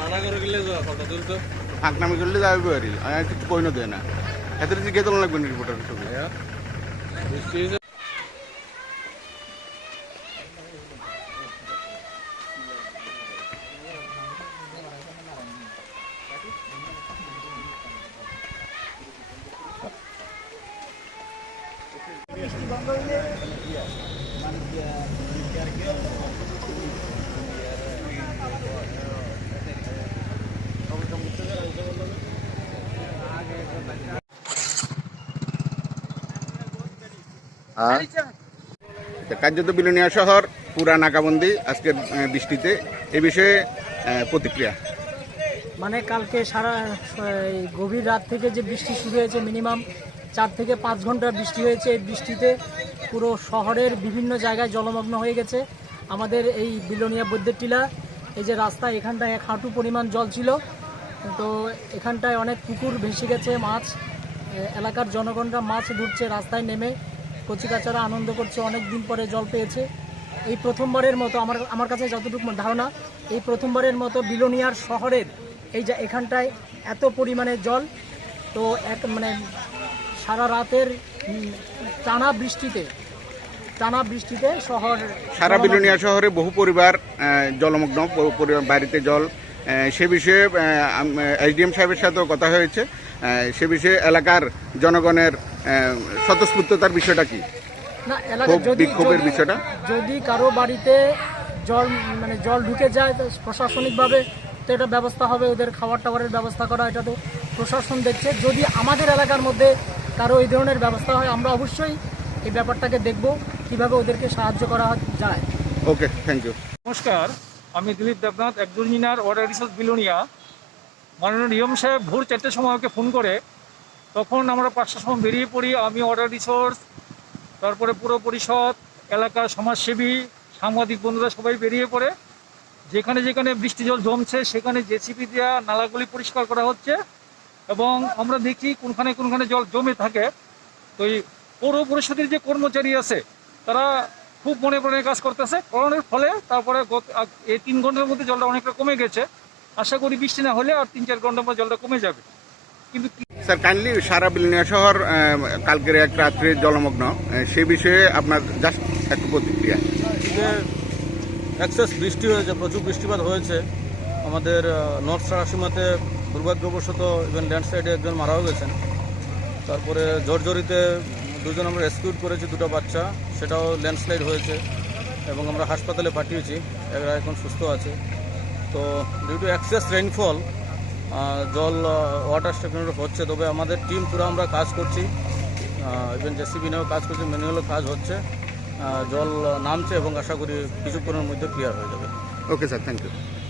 মানা করে গেলে ফটো তুলতো ফাঁকনামি করলে যাবে বাড়ি আমি কিছু কই না দেয় না এত জিজ্ঞেস তোলা লাগবে না রিপোর্টার ছবি বৃষ্টি কার্যত বিলোনিয়া শহর পুরা নাকাবন্দি আজকের বৃষ্টিতে এ বিষয়ে প্রতিক্রিয়া। মানে কালকে সারা গভীর রাত থেকে যে বৃষ্টি শুরু হয়েছে, মিনিমাম 4 থেকে 5 ঘন্টা বৃষ্টি হয়েছে। এই বৃষ্টিতে পুরো শহরের বিভিন্ন জায়গায় জলমগ্ন হয়ে গেছে। আমাদের এই বিলোনিয়া বৈদ্যের টিলা, এই যে রাস্তা, এখানটায় 1 হাঁটু পরিমাণ জল ছিল। তো এখানটায় অনেক পুকুর ভেসে গেছে, মাছ, এলাকার জনগণরা মাছ ধরছে, রাস্তায় নেমে কচিকাচারা আনন্দ করছে, অনেক দিন পরে জল পেয়েছে। এই প্রথমবারের মতো আমার কাছে যতটুকু ধারণা, এই প্রথমবারের মতো বিলোনিয়ার শহরের এই যে এখানটায় এত পরিমাণে জল। তো মানে সারা রাতের টানা বৃষ্টিতে শহর, সারা বিলোনিয়া শহরে বহু পরিবার জলমগ্ন, বাড়িতে জল। সে বিষয়ে এসডিএম সাহেবের সাথেও কথা হয়েছে। সে বিষয়ে এলাকার জনগণের স্বতঃস্ফূর্ততার বিষয়টা কি, না এলাকার বিক্ষোভের বিষয়টা? যদি কারো বাড়িতে জল ঢুকে যায় তো প্রশাসনিকভাবে তো এটা ব্যবস্থা হবে, ওদের খাবার টাবারের ব্যবস্থা করা, এটা তো প্রশাসন দেখছে। যদি আমাদের এলাকার মধ্যে কারো এই ধরনের ব্যবস্থা হয়, আমরা অবশ্যই এই ব্যাপারটাকে দেখব কিভাবে ওদেরকে সাহায্য করা যায়। ওকে, থ্যাংক ইউ। নমস্কার, আমি দিলীপ দেবনাথ, একজন ইঞ্জিনিয়ার, ওয়াটার রিসোর্স বিলোনিয়া। মাননীয় নিয়ম সাহেব ভোর 4টের সময় আমাকে ফোন করে, তখন আমরা 5টার সময় বেরিয়ে পড়ি। আমি ওয়াটার রিসোর্স, তারপরে পুর পরিষদ, এলাকার সমাজসেবী, সাংবাদিক বন্ধুরা সবাই বেরিয়ে পড়ে। যেখানে যেখানে বৃষ্টি জল জমছে সেখানে জেসিবি দেওয়া নালাগুলি পরিষ্কার করা হচ্ছে, এবং আমরা দেখি কোনখানে কোনখানে জল জমে থাকে। তো এই পৌর পরিষদের যে কর্মচারী আছে তারা খুব মনে প্রাণে কাজ করতেছে, করানোর ফলে তারপরে এই 3 ঘন্টার মধ্যে জলটা অনেকটা কমে গেছে। আশা করি বৃষ্টি না হলে আর 3-4 ঘন্টার মধ্যে জলটা কমে যাবে। কিন্তু স্যার, কাইন্ডলি সারা বিলোনিয়া শহর কালকের এক রাত্রে জলমগ্ন, সে বিষয়ে আপনার জাস্ট একটু প্রতিক্রিয়া। যে এক্সেস বৃষ্টি হয়েছে, প্রচুর বৃষ্টিপাত হয়েছে আমাদের নর্থ সারাসীমাতে। দুর্ভাগ্যবশত ইভেন ল্যান্ডস্লাইডে একজন মারাও গেছেন। তারপরে জর্জরিতে 2 জন আমরা রেস্কিউড করেছি, 2টা বাচ্চা, সেটাও ল্যান্ডস্লাইড হয়েছে এবং আমরা হাসপাতালে পাঠিয়েছি, এরা এখন সুস্থ আছে। তো ডিউ টু এক্সেস রেইনফল জল ওয়াটার স্টেশনের হচ্ছে, তবে আমাদের টিম পুরো আমরা কাজ করছি, ইভেন জেসিবি নিয়েও কাজ করছি, ম্যানুয়ালও কাজ হচ্ছে। জল নামছে এবং আশা করি কিছুক্ষণের মধ্যে ক্লিয়ার হয়ে যাবে। Okay sir, thank you.